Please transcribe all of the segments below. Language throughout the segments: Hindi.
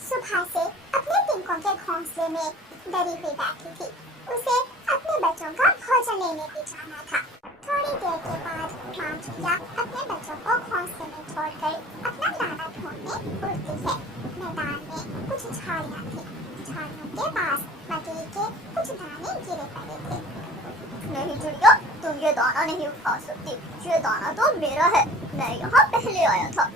सुबह से अपने तिनकों के घोंसले में डरी हुई बैठी थी। उसे अपने बच्चों का भोजन लेने भी जाना था। थोड़ी देर के बाद माँ चिड़िया अपने बच्चों को घोंसले में छोड़कर अपना दाना ढूंढने उड़ती है। मैदान में कुछ झाड़ियाँ थी। झाड़ियों के पास मकई के कुछ दाने गिरे पड़े थे। नहीं चिड़िया, तुम ये दाना नहीं उठा सकती। ये दाना तो मेरा है, मैं यहाँ पहले आया था।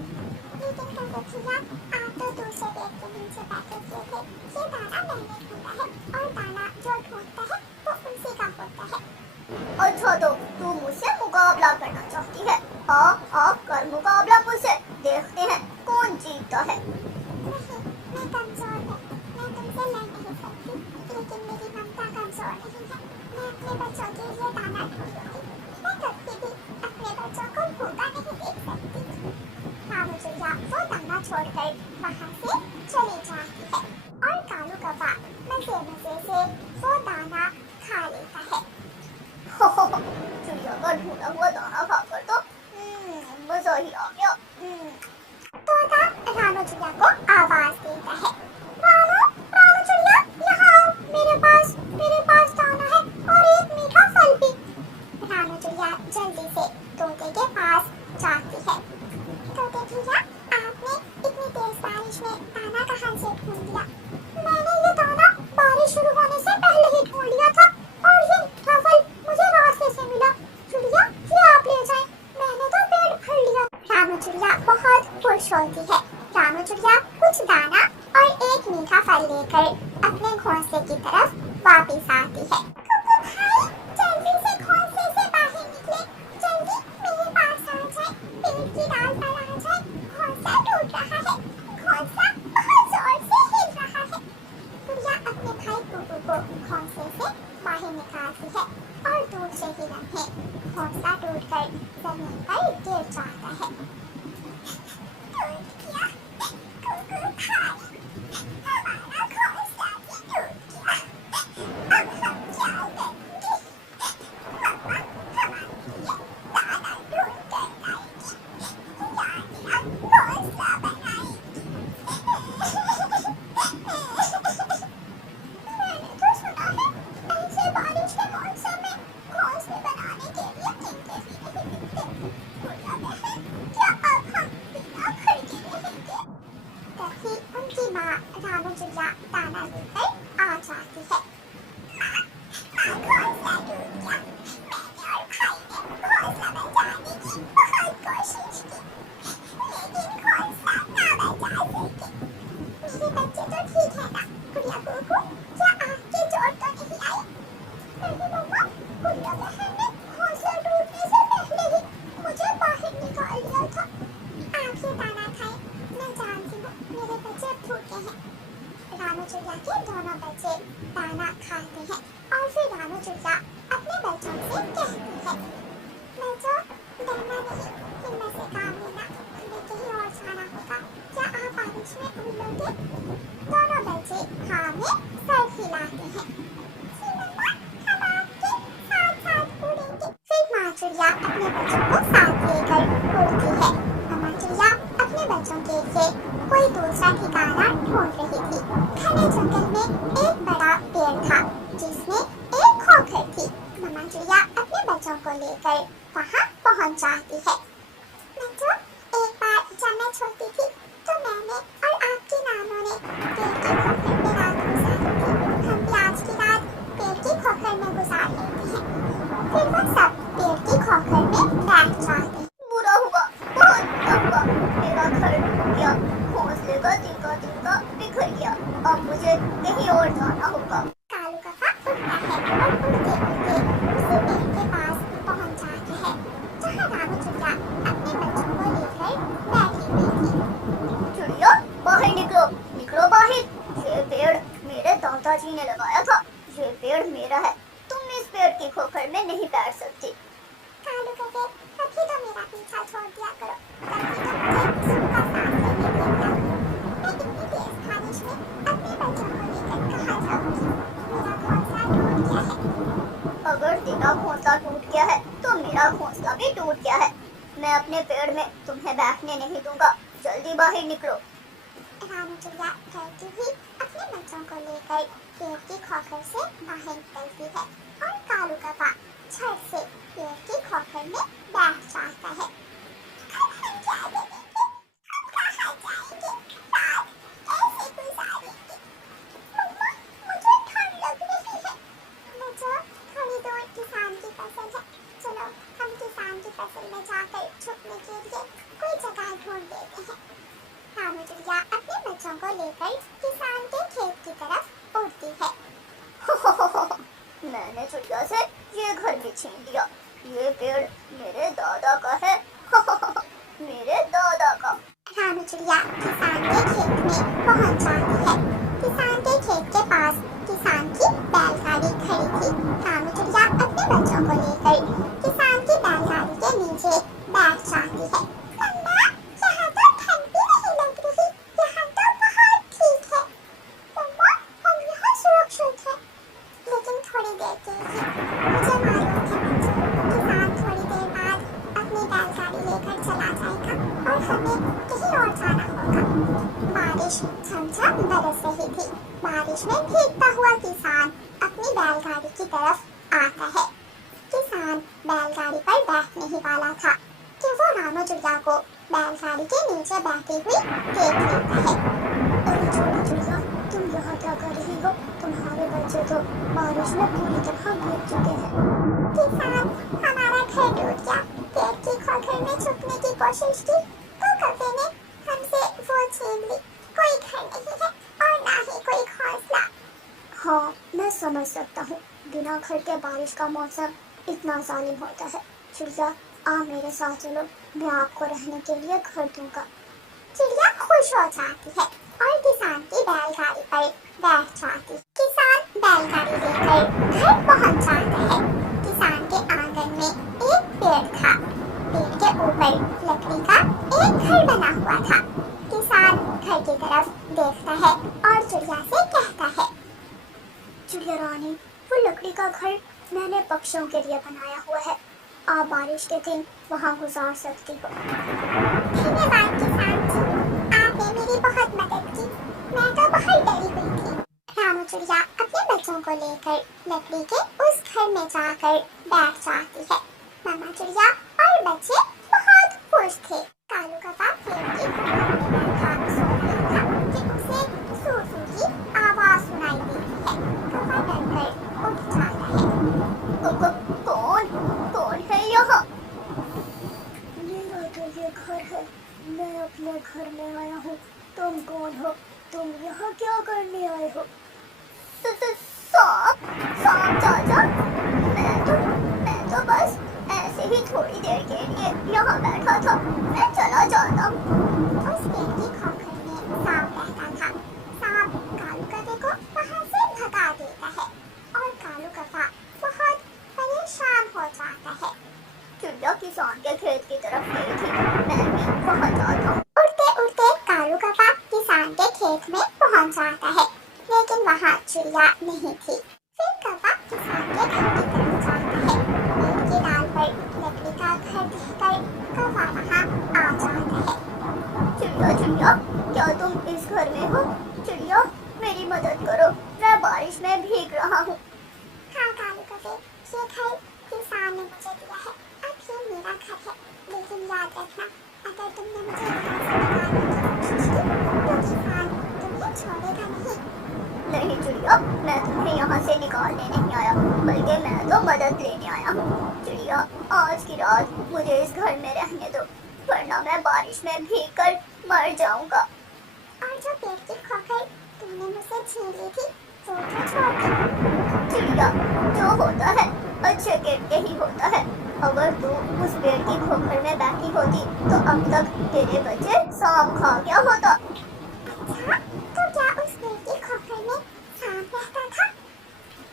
लेकिन ककथिया, आप तो दूसरे पेड़ के नीचे बैठे हुए थे। ये दाना मैंने ढूंढा है और दाना जो ढूंढता है वो उसी का होता है। अच्छा, तो तू मुझसे मुकाबला करना चाहती है? हाँ हाँ, कर मुकाबला मुझसे, देखते हैं कौन जीतता है। नहीं, मैं कमजोर हूँ, मैं तुमसे लड़ नहीं सकती। लेकिन मेरी ममता कमजोर नहीं है। मैं अपने बच्चों के लिए दाना ढूंढूंगी। मैं कभी भी अपने बच्चों को भूखा नहीं देख सकती। कालू चिड़िया वो दाना छोड़कर वहाँ से चली जाती है और कालू कौवा मजे मजे से वो दाना खा लेता है। चिड़िया का ढूंढा हुआ दाना खाकर तो मजा ही आ गया। तोता रानू चिड़िया को आवाज देता है, रानू, रानू चिड़िया, यहाँ आओ, मेरे पास दाना है और एक मीठा फल भी। रानू चिड़िया जल्दी से तोते के पास जाती है। तोते भैया, आपने इतनी तेज बारिश में दाना कहाँ से ढूंढ लिया? मैंने ये दाना बारिश शुरू होने से पहले ही ढूंढ लिया था और ये मीठा फल मुझे रास्ते से मिला। चिड़िया, ये आप ले जाएं, मैंने तो पेट भर लिया। रानू चिड़िया बहुत खुश होती है। रानू चिड़िया कुछ दाना और एक मीठा फल लेकर अपने घोंसले की तरफ वापस आती है। कुकू भाई, जल्दी से घोंसले से बाहर निकले, जल्दी मेरे पास आ जाए, पेड़ की डाल पर आ जाए, घोंसला टूट रहा है, घोंसला बहुत जोर से हिल रहा है। चिड़िया अपने भाई कुकू को घोंसले से बाहर निकालती है और दूसरे ही लम्हे घोंसला टूटकर जमीन पर गिर जाता है। टूट गया, कुकू भाई, हमारा घोंसला भी टूट गया। अब हम क्या करेंगे? मम्मा हमारे लिए दाना ढूंढ कर लाएगी, यानी हम घोंसला बनाएंगे। मैंने तो सुना है ऐसे बारिश के मौसम में घोंसले बनाने के लिए कीमतें भी नहीं मिलते। बुढ़िया बहन, क्या अब हम बिना खर्चे रहेंगे? तभी उनकी माँ रानू चिड़िया दाना लेकर आ जाती है। माँ, घोंसला टूट गया। मैंने और भाई ने घोंसला बचाने की बहुत कोशिश की, लेकिन घोंसला ना बचा सके। मेरे बच्चे तो ठीक है ना? बुढ़िया कुकू, क्या आपके चोट तो नहीं आई? नहीं मम्मा, बुढ़िया बहन ने घोंसला टूटने से पहले ही मुझे बाहर निकाल दिया था। आप ये दाना खाएं, मैं जानती हूँ मेरे बच्चे अब भूखे हैं। रानू चिड़िया के दोनों बच्चे दाना खाते हैं और फिर रानू चिड़िया अपने बच्चों से कहती है, बच्चों, डरना नहीं, हिम्मत से काम लेना, हमें कहीं और जाना होगा। क्या आप बारिश में उड़ लोगे? दोनों बच्चे हाँ में सर हिलाते हैं। जी मम्मा, हम आपके साथ साथ उड़ेंगे। फिर माँ चिड़िया अपने बच्चों को साथ लेकर उड़ती है। माँ चिड़िया अपने बच्चों के लिए कोई दूसरा ठिकाना ढूंढ रही थी। घने जंगल में एक बड़ा पेड़ था जिसमें एक खोखर थी। माँ चिड़िया अपने बच्चों को लेकर वहाँ पहुँच जाती है। बच्चों, एक बार जब मैं छोटी थी तो मैंने और आपकी नानों ने पेड़ की खोखर में रात गुजारी थी। हम भी आज की रात पेड़ की खोखर में गुजार लेते हैं। फिर वो सब पेड़ की खोखर में बैठ जाते हैं। बुरा हुआ, बहुत बुरा हुआ। मेरा घर टूट गया, घोंसले का तिनका तिनका बिखर गया। अब मुझे कहीं और जाना होगा। कालू कौवा उड़ता है और उड़ते उड़ते उसी पेड़ के पास पहुंच जाता है जहाँ रानू चिड़िया अपने बच्चों को लेकर बैठी हुई थी। चिड़िया, बाहर निकलो, निकलो बाहर। ये पेड़ मेरे दादाजी ने लगाया था। ये पेड़ मेरा है, तुम इस पेड़ की खोखर में नहीं बैठ सकती। कालू कौवे, कभी तो मेरा पीछा छोड़ दिया करो, कभी तो मुझे सबका साथ लेने दिया करो। मैं इतनी तेज बारिश में अपने बच्चों को लेकर कहाँ जाऊंगी? मेरा घोंसला टूट गया है। अगर तेरा घोंसला टूट गया है तो मेरा घोंसला भी टूट गया है। मैं अपने पेड़ में तुम्हें बैठने नहीं दूंगा। जल्दी बाहर निकलो। रानू चिड़िया डरती हुई अपने बच्चों को लेकर पेड़ की खोखर से बाहर निकलती है और कालू कौवा झट से पेड़ की खोखर में बैठ जाता है। अब हम क्या करेंगे? हम कहाँ जाएंगे? रात कैसे गुजारेंगे? मम्मा, मुझे ठंड लग रही है। बच्चों, थोड़ी दूर किसान की फसल है, चलो हम किसान की फसल में जाकर छुपने के लिए कोई जगह ढूंढ लेते हैं। रानू चिड़िया अपने बच्चों को लेकर किसान के खेत की तरफ उड़ती है। मैंने चिड़िया से ये घर भी छीन लिया। ये पेड़ मेरे दादा का है। मेरे दादा का। रानू चिड़िया किसान के खेत में पहुंच जाती है। किसान के खेत के पास किसान की बैलगाड़ी खड़ी थी। रानू चिड़िया अपने बच्चों को लेकर किसान की बैलगाड़ी के नीचे बैठ जाती है। मम्मा, यहाँ तो ठंड भी नहीं लग रही, यहाँ तो बहुत ठीक है। मम्मा, हम यहाँ सुरक्षित हैं। लेकिन थोड़ी देर के लिए मुझे मालूम है बच्चों, किसान थोड़ी देर बाद अपनी बैलगाड़ी लेकर चला जाएगा और हमें कहीं और जाना होगा। बारिश झमझम बरस रही थी। बारिश में भीगता हुआ किसान अपनी बैलगाड़ी की तरफ आता है। किसान बैलगाड़ी पर बैठने ही वाला था कि वो रानू चिड़िया को बैलगाड़ी के नीचे बैठी हुई देख लेता है। अरे छोटी चिड़िया, तुम यहाँ क्या कर रही हो? तुम्हारे बच्चे तो बारिश में पूरी तरह भीग चुके हैं। किसान, हमारा घर टूट गया। पेड़ की खोखर में छुपने की कोशिश की तो कौवे ने हमसे वो छीन ली। कोई घर नहीं है और ना ही कोई घोंसला। हाँ, मैं समझ सकता हूँ। बिना घर के बारिश का मौसम इतना जालिम होता है। चिड़िया, आ मेरे साथ चलो, मैं आपको रहने के लिए घर दूंगा। चिड़िया खुश हो जाती है और किसान की बैलगाड़ी पर बैठ जाती। किसान बैलगाड़ी लेकर घर पहुंच जाता है। किसान के आंगन में एक पेड़ था। पेड़ के ऊपर लकड़ी का एक घर बना हुआ था। किसान घर की तरफ देखता है और चिड़िया से कहता है, चिड़िया रानी, वो लकड़ी का घर मैंने पक्षियों के लिए बनाया हुआ है। आप बारिश के दिन वहाँ गुजार सकती हो। धन्यवाद किसान जी, आपने मेरी बहुत मदद की। मैं तो बहुत डरी हुई थी। रानू चिड़िया अपने बच्चों को लेकर लकड़ी के उस घर में जाकर बैठ जाती है। मामा चिड़िया और बच्चे बहुत खुश थे। कालू कौवा पेड़ की खोखर में बैठा सो रहा था कि उसे सू सू की आवाज सुनाई देती है। कौवा डरकर उठ जाता है। कौन है यहाँ? मेरा तो ये घर है। मैं अपने घर में आया हूँ। तुम कौन हो? तुम यहाँ क्या करने आए हो? सांप चाचा, मैं तो बस ऐसे ही थोड़ी देर के लिए यहाँ बैठा था। मैं चला जाता हूँ। उस पेड़ की खोखर में सांप रहता था। सांप कालू कौवे को वहाँ से भगा देता है और कालू कौवा बहुत परेशान हो जाता है। चिड़िया किसान के खेत की तरफ गई थी। मैं भी वहाँ जाता हूँ। उड़ते उड़ते कालू कौवा किसान के खेत में पहुँच जाता है, लेकिन वहाँ चिड़िया नहीं थी। फिर कौवा किसान के घर की तरफ जाता है। पेड़ की डाल पर लकड़ी का घर देखकर कौवा वहाँ आ जाता है। चिड़िया, क्या तुम इस घर में हो? चिड़िया, मेरी मदद करो, मैं बारिश में भीग रहा हूँ। हाँ कालू कौवे, ये घर किसान ने मुझे दिया है। अब ये मेरा घर है, लेकिन याद रखना, अगर तुमने मुझे यहाँ से निकालने की कोशिश की तो किसान तुम्हें छोड़ेगा नहीं। नहीं चिड़िया, मैं तुम्हें यहाँ से निकालने नहीं आया, बल्कि मैं तो मदद लेने आया हूँ। चिड़िया, आज की रात मुझे इस घर में रहने दो, वरना मैं बारिश में भीगकर मर जाऊंगा। और जो पेड़ की खोखर तुमने मुझसे छीन ली थी, वो तो छोड़ दो। चिड़िया, जो होता है अच्छे के लिए ही होता है। अगर तू उस पेड़ की खोखर में बैठी होती तो अब तक तेरे बच्चे सांप खा गया होता। अच्छा, तो क्या उस पेड़ की खोखर में सांप रहता था?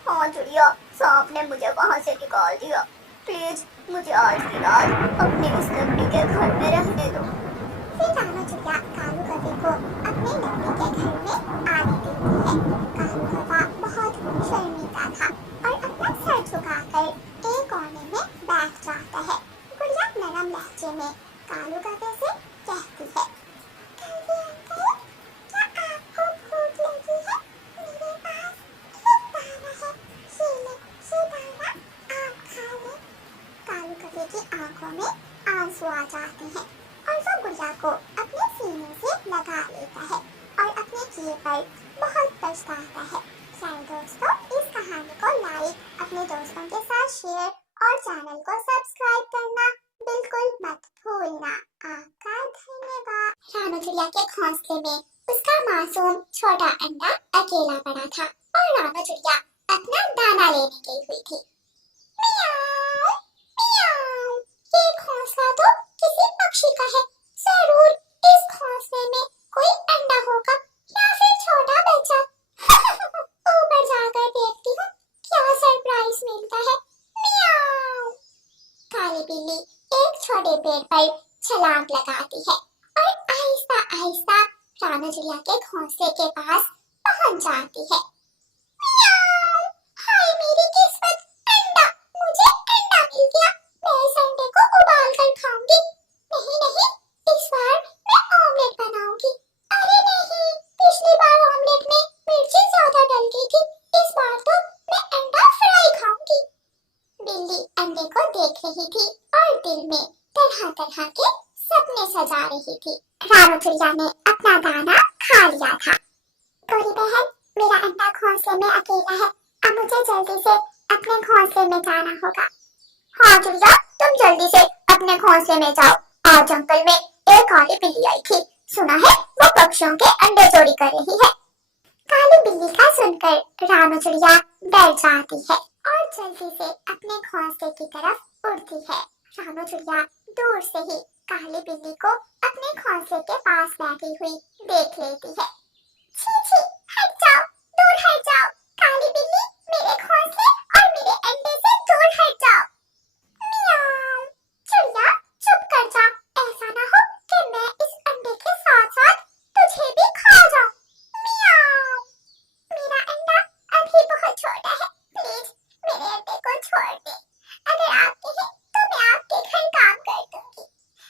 हाँ चिड़िया, सांप ने मुझे वहाँ से निकाल दिया। प्लीज मुझे आज की रात अपने इस लकड़ी के घर में रहने दो। फिर रानू चिड़िया कालू कौवे को अपने लकड़ी के घर में आने देती है। कालू कौवा बहुत शर्मिंदा था और अपना सर झुकाकर एक कोने में बैठ जाता है। गुड़िया नरम लहजे में कालू कौवे से कहती है, कौवे अंकल, क्या आप बहुत पछताता है। चलो दोस्तों, इस कहानी को लाइक, अपने दोस्तों के साथ शेयर और चैनल को सब्सक्राइब करना बिल्कुल मत भूलना। आपका धन्यवाद। रानू चिड़िया के घोंसले में उसका मासूम छोटा अंडा अकेला पड़ा था और रानू चिड़िया अपना दाना लेने गई हुई थी। मियाऊ, मियाऊ, ये घोंसला तो किसी पक्षी का है। जरूर इस घोंसले में कोई अंडा होगा या फिर छोटा बच्चा। ऊपर जाकर देखती हूँ क्या सरप्राइज मिलता है। मियाऊ। काली बिल्ली एक छोटे पेड़ पर छलांग लगाती है और आहिस्ता आहिस्ता रानू चिड़िया के घोंसले के पास पहुंच जाती है। मियाऊ, हाय मेरी किस्मत, अंडा, मुझे अंडा मिल गया। मैं इस अंडे को उबाल कर खाऊंगी। नहीं नहीं, इस बार मैं ऑमलेट बनाऊंगी। अरे नहीं, पिछली बार ऑमलेट में मिर्ची ज्यादा डल गई थी। इस बार तो मैं अंडा फ्राई खाऊंगी। बिल्ली अंडे को देख रही थी और दिल में तरह तरह के सपने सजा रही थी। रानू चिड़िया ने अपना दाना खा लिया था। गोरी बहन, मेरा अंडा घोंसले में अकेला है। अब मुझे जल्दी से अपने घोंसले में जाना होगा। हाँ चिड़िया, तुम जल्दी से अपने घोंसले में जाओ। आज जंगल में एक काली बिल्ली आई थी। सुना है वो पक्षियों के अंडे चोरी कर रही है। काली बिल्ली का सुनकर रानू चिड़िया डर जाती है और जल्दी से अपने घोंसले की तरफ उड़ती है। रानू चिड़िया दूर से ही काली बिल्ली को अपने घोंसले के पास बैठी हुई देख लेती है। छी छी, हट जाओ, दूर हट जाओ। काली बिल्ली, मेरे घोंसले और मेरे अंडे से दूर हट जाओ। मियाऊ। चिड़िया चुप कर जा। ऐसा ना हो कि मैं इस अंडे के साथ साथ तुझे भी खा जाऊं। मियाऊ। मेरा अंडा अभी बहुत छोटा है। प्लीज मेरे अंडे को छोड़ दे। अगर आप कहें तो मैं आपके घर काम कर दूंगी।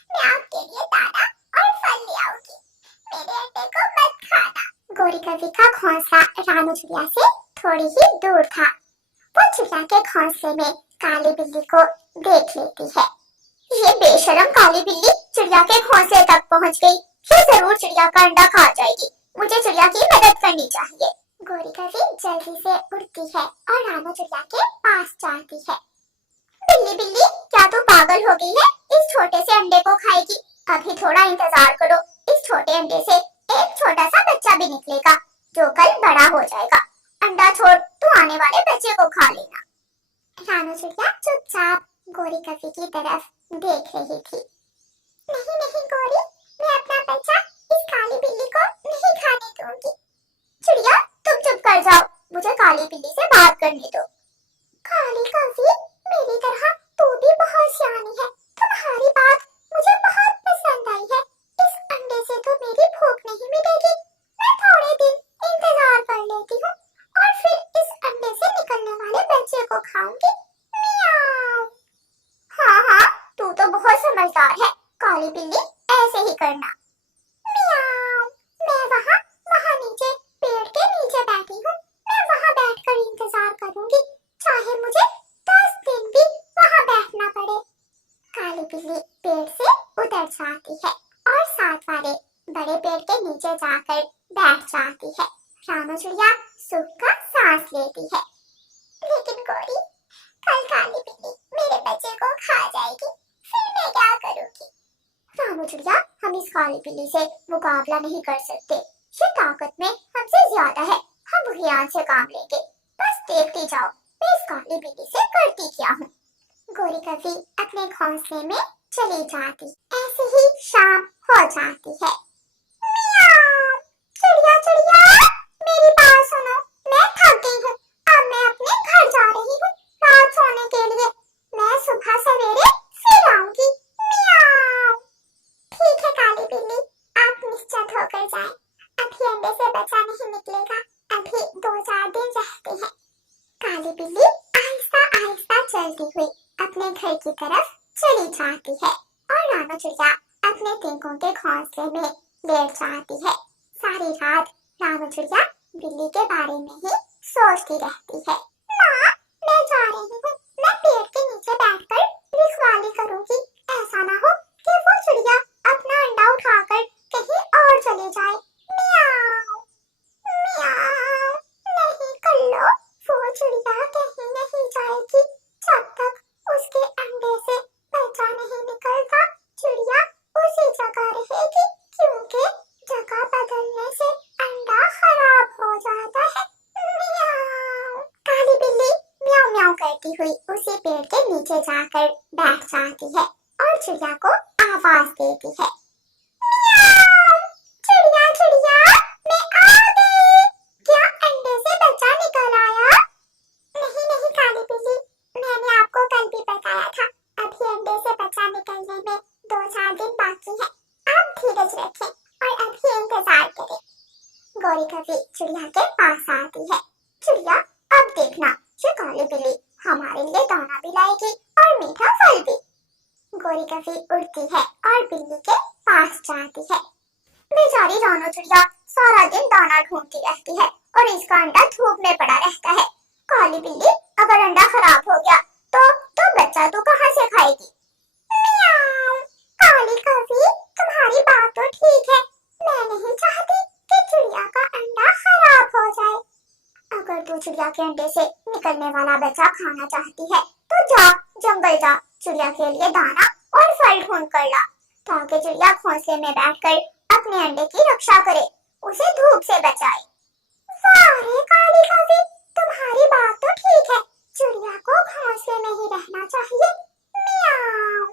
मैं आपके लिए दाना और फल ले आऊंगी। मेरे अंडे को मत खाना। गोरी कवि का घोंसला रानू चिड़िया से थोड़ी ही दूर था। वो चिड़िया के घोंसले में काली बिल्ली को देख लेती है। ये बेशरम काली बिल्ली चिड़िया के घोंसले तक पहुंच गई। ये जरूर चिड़िया का अंडा खा जाएगी। मुझे चिड़िया की मदद करनी चाहिए। गोरी कवि जल्दी से उड़ती है और रानू चिड़िया के पास जाती है। बिल्ली बिल्ली, क्या तू पागल हो गई है? इस छोटे से अंडे को खाएगी? अभी थोड़ा इंतजार करो। इस छोटे अंडे से एक छोटा सा बच्चा भी निकलेगा जो कल बड़ा हो जाएगा। अंडा छोड़, तू आने वाले बच्चे को खा लेना। रानू चिड़िया चुपचाप गोरी कवि की तरफ देख रही थी। नहीं नहीं गोरी, मैं अपना बच्चा इस काली बिल्ली को नहीं खाने दूंगी। चिड़िया तुम चुप कर जाओ, मुझे काली बिल्ली से बात करने दो। काली कवि, मेरी तरह तू भी बहुत सियानी है। तुम्हारी बात मुझे बहुत पसंद आई है। इस अंडे से तो मेरी भूख नहीं मिटेगी। मैं थोड़े दिन इंतजार कर लेती हूँ और फिर इस अंडे से निकलने वाले बच्चे को खाऊंगी। मियाऊ। हाँ हाँ, तू तो बहुत समझदार है। काली बिल्ली, ऐसे ही करना। मियाऊ। मैं वहाँ वहाँ नीचे पेड़ के नीचे बैठी हूँ। मैं वहाँ बैठकर इंतजार करूंगी, चाहे मुझे 10 दिन भी वहाँ बैठना पड़े। काली बिल्ली पेड़ से उतर जाती है और साथ वाले बड़े पेड़ के नीचे जाकर बैठ जाती है। रानू चिड़िया सुख का सांस लेती है। लेकिन गोरी, कल काली बिल्ली मेरे बच्चे को खा जाएगी, फिर मैं क्या करूंगी? रानू चिड़िया, हम इस काली बिल्ली से मुकाबला नहीं कर सकते। ये ताकत में हमसे ज्यादा है। हम ध्यान से काम लेंगे। बस देखती जाओ मैं इस काली बिल्ली से करती क्या हूँ। गोरी कवि अपने घोंसले में चली जाती। ऐसे ही शाम हो जाती है। मियाऊ। चिड़िया चिड़िया, मेरी बात सुनो। मैं थक गई हूँ। अब मैं अपने घर जा रही हूँ रात सोने के लिए। मैं सुबह सवेरे फिर आऊंगी। मियाऊ। ठीक है काली बिल्ली, आप निश्चिंत होकर जाएं। अभी अंडे से बच्चा नहीं निकलेगा। अभी 2-4 दिन रहते हैं। काली बिल्ली आहिस्ता आहिस्ता चलती हुई अपने घर की तरफ चली जाती है और रानू चिड़िया अपने तिनकों के घोंसले में लेट जाती है। सारी रात रानू चिड़िया बिल्ली के बारे में ही सोचती रहती है। माँ, मैं जा रही हूँ। मैं पेड़ के नीचे बैठकर रखवाली करूंगी। ऐसा ना हो कि वो चिड़िया अपना अंडा उठाकर कहीं और चले जाए। मियाऊ। करती हुई उसी पेड़ के नीचे जाकर बैठ जाती है और चिड़िया को आवाज देती है, मियाऊ, चिड़िया चिड़िया, मैं आ गई। क्या अंडे से बच्चा निकल आया? नहीं नहीं काली बिल्ली, मैंने आपको कल भी बताया था, अभी अंडे से बच्चा निकलने में 2-4 दिन बाकी है। आप धीरज रखें और अभी इंतजार करें। गौरी कभी चिड़िया के पास आती है। चिड़िया, अब देखना, ये काली बिल्ली हमारे लिए दाना भी लाएगी और मीठा फल भी। गौरी कभी उड़ती है और बिल्ली के पास जाती है। बेचारी रानो चिड़िया सारा दिन दाना ढूंढती रहती है और इसका अंडा धूप में पड़ा रहता है। काली बिल्ली, अगर अंडा खराब हो गया तो बच्चा तो कहाँ से खाएगी? मियाऊ, काली कभी, तुम्हारी बात तो ठीक है, मैं नहीं चाहती कि चिड़िया का अंडा खराब हो जाए। अगर तू चिड़िया के अंडे से निकलने वाला बच्चा खाना चाहती है तो जा, जंगल जा, चिड़िया के लिए दाना और फल ढूंढ कर ला, ताकि चिड़िया घोंसले में बैठकर अपने अंडे की रक्षा करे, उसे धूप से बचाए। वाह रे काली कभी, तुम्हारी बात तो ठीक है, चिड़िया को घोंसले में ही रहना चाहिए। मियाऊ,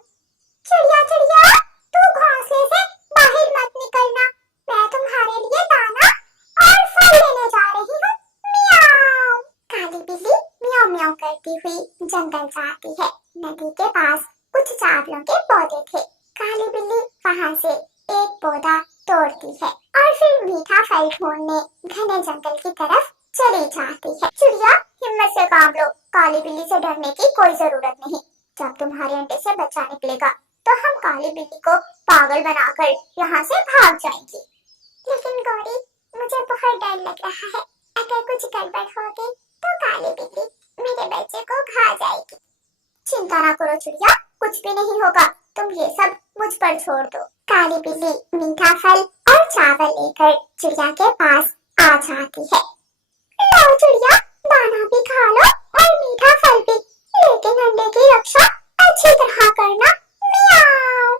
चिड़िया चिड़िया, तू घोंसले से बाहर मत निकलना, मैं तुम्हारे लिए दाना और फल लेने जा रही हूँ। मियाऊ। काली बिल्ली म्याऊ म्याऊ करती हुई जंगल जाती है। नदी के पास कुछ चावलों के पौधे थे। काली बिल्ली वहाँ से एक पौधा तोड़ती है और फिर मीठा फल ढूंढने घने जंगल की तरफ चली जाती है। चिड़िया, हिम्मत से काम लो, काली बिल्ली से डरने की कोई जरूरत नहीं। जब तुम्हारे अंडे से बच्चा निकलेगा तो हम काली बिल्ली को पागल बनाकर यहाँ से भाग जाएंगे। लेकिन गौरी, मुझे बहुत डर लग रहा है, अगर कुछ गड़बड़ हो गई तो काली बिल्ली मेरे बच्चे को खा जाएगी। चिंता ना करो चिड़िया, कुछ भी नहीं होगा, तुम ये सब मुझ पर छोड़ दो। काली बिल्ली मीठा फल और चावल लेकर चिड़िया के पास आ जाती है। लो चिड़िया, दाना भी खा लो और मीठा फल भी, लेकिन अंडे की रक्षा अच्छी तरह करना। मियाऊ।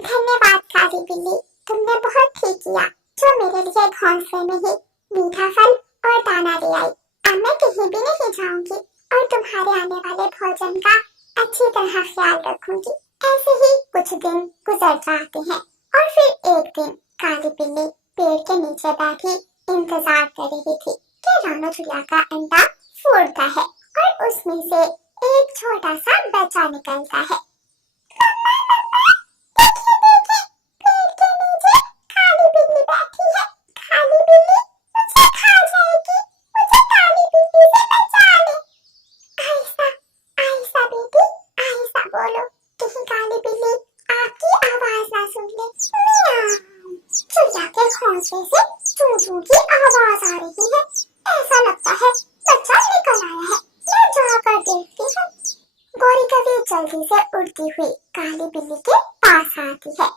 धन्यवाद काली बिल्ली, तुमने बहुत ठीक किया जो मेरे लिए घोंसले में ही मीठा फल और दाना ले आई। अब मैं कहीं भी नहीं जाऊंगी और तुम्हारे आने वाले भोजन का अच्छी तरह ख्याल रखूंगी। ऐसे ही कुछ दिन गुजर जाते हैं और फिर एक दिन काली बिल्ली पेड़ के नीचे बैठी इंतजार कर रही थी कि रानो चिड़िया का अंडा फूटता है और उसमें से एक छोटा सा बच्चा निकलता है। मम्मा मम्मा, देखिए देखिए, पेड़ के नीचे काली बिल्ली बैठी है। काली बिल्ली मुझे खा जाएगी, मुझे काली बिल्ली से बचा ले। आहिस्ता आहिस्ता बेटी, आहिस्ता बोलो, कहीं काली बिल्ली आपकी आवाज ना सुन ले। मियाऊ। चिड़िया के घोंसले से चू चू की आवाज आ रही है। ऐसा लगता है बच्चा निकल आया है, मैं जाकर देखती हूँ। गौरी कभी जल्दी से उड़ती हुई काली बिल्ली के पास आती है।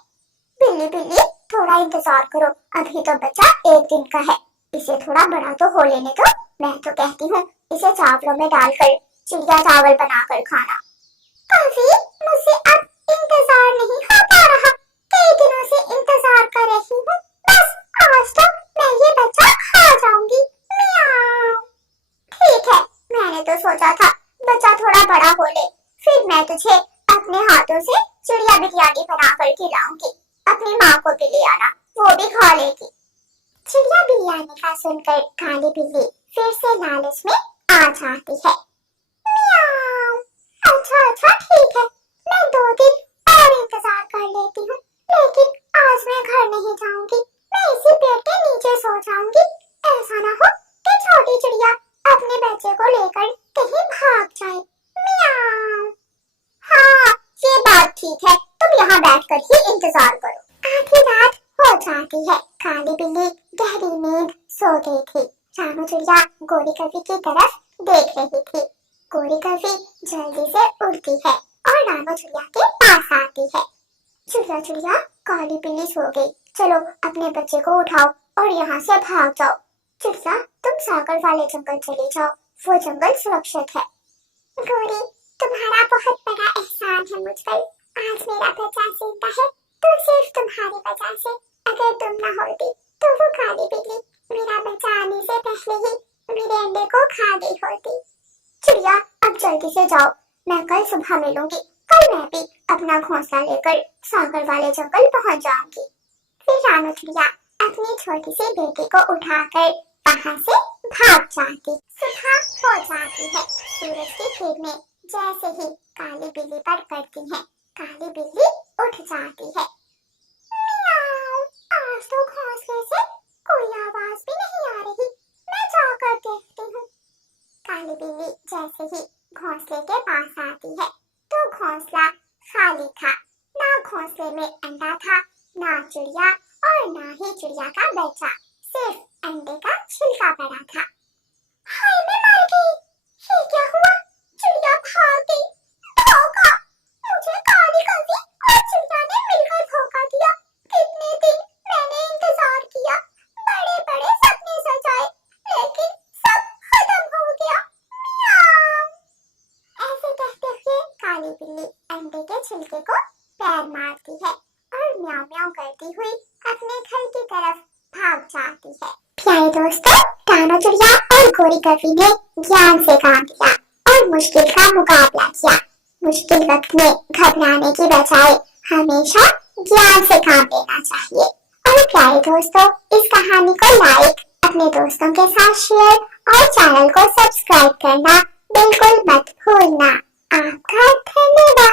बिल्ली बिल्ली, थोड़ा इंतजार करो, अभी तो बच्चा 1 दिन का है, इसे थोड़ा बड़ा तो हो लेने दो। मैं तो कहती हूँ इसे चावलों में डालकर चिड़िया चावल बनाकर खाना। कभी मुझे अब इंतजार नहीं हो पा रहा, कई दिनों से इंतजार कर रही हूँ, बस आज तो मैं ये बच्चा खा जाऊंगी। मियाऊ। ठीक है, मैंने तो सोचा था बच्चा थोड़ा बड़ा हो ले, फिर मैं तुझे अपने हाथों से चिड़िया बिरयानी बनाकर खिलाऊंगी। अपनी माँ को भी ले आना, वो भी खा लेगी। चिड़िया बिरयानी का सुनकर काली बिल्ली फिर से लालच में आ जाती है। मियाऊ। अच्छा ठीक है, मैं 2 दिन और इंतजार कर लेती हूँ, लेकिन आज मैं घर नहीं जाऊंगी, मैं इसी पेड़ के नीचे सो जाऊंगी। ऐसा ना हो कि छोटी चिड़िया अपने बच्चे को लेकर कहीं भाग जाए। मियाऊ। हाँ, ये बात ठीक है, तुम यहाँ बैठकर ही इंतजार करो। आधी रात हो जाती है, काली बिल्ली गहरी नींद सो गई थी। रानो चिड़िया गौरी कभी की तरफ देख रही थी। गौरी कभी जल्दी से उड़ती है और रानो चिड़िया के पास आती है। चिड़िया चिड़िया, काली बिल्ली सो गई, चलो अपने बच्चे को उठाओ और यहाँ से भाग जाओ। चिड़िया, तुम सागर वाले जंगल चले जाओ, वो जंगल सुरक्षित है। गौरी, तुम्हारा बहुत बड़ा एहसान है मुझ पर, आज मेरा बच्चा जिंदा है तो सिर्फ तुम्हारी वजह से। अगर तुम न होती तो वो काली बिल्ली मेरा बच्चा आने से पहले ही मेरे अंडे को खा गई होती। चिड़िया, अब जल्दी से जाओ, मैं कल सुबह मिलूंगी। कल मैं भी अपना घोंसला लेकर सागर वाले जंगल पहुंच जाऊंगी। फिर रानू चिड़िया अपनी छोटी सी बेटी को उठाकर वहां से भाग जाती। सुबह हो जाती है। सूरज की किरणें जैसे ही काली बिल्ली पर पड़ती हैं, काली बिल्ली उठ जाती है। मियाऊ, आज तो घोंसले से कोई आवाज भी नहीं आ रही, मैं जाकर देखती हूँ। काली बिल्ली जैसे ही घोंसले के पास आती है तो घोंसला खाली था। ना घोंसले में अंडा था, ना चिड़िया और ना ही चिड़िया का बच्चा, सिर्फ अंडे का छिलका पड़ा था। हाय, मैं मर गई। ये क्या हुआ? चिड़िया भाग गई। धोखा! मुझे काली कौवी और चिड़िया ने मिलकर धोखा दिया। कितने दिन मैंने इंतजार किया, बड़े बड़े सपने सजाए, लेकिन सब खत्म हो गया। मियाऊ। ऐसे कहते हुए काली बिल्ली अंडे के छिलके को पैर मारती है और म्याऊ म्याऊ करती हुई अपने घर की तरफ भाग जाती है। प्यारे दोस्तों, रानू चिड़िया और गोरी कौवी ने ज्ञान से काम लिया और मुश्किल का मुकाबला किया। मुश्किल वक्त में घबराने की बजाय हमेशा ज्ञान से काम लेना चाहिए। और प्यारे दोस्तों, इस कहानी को लाइक, अपने दोस्तों के साथ शेयर और चैनल को सब्सक्राइब करना बिल्कुल मत भूलना। आपका धन्यवाद।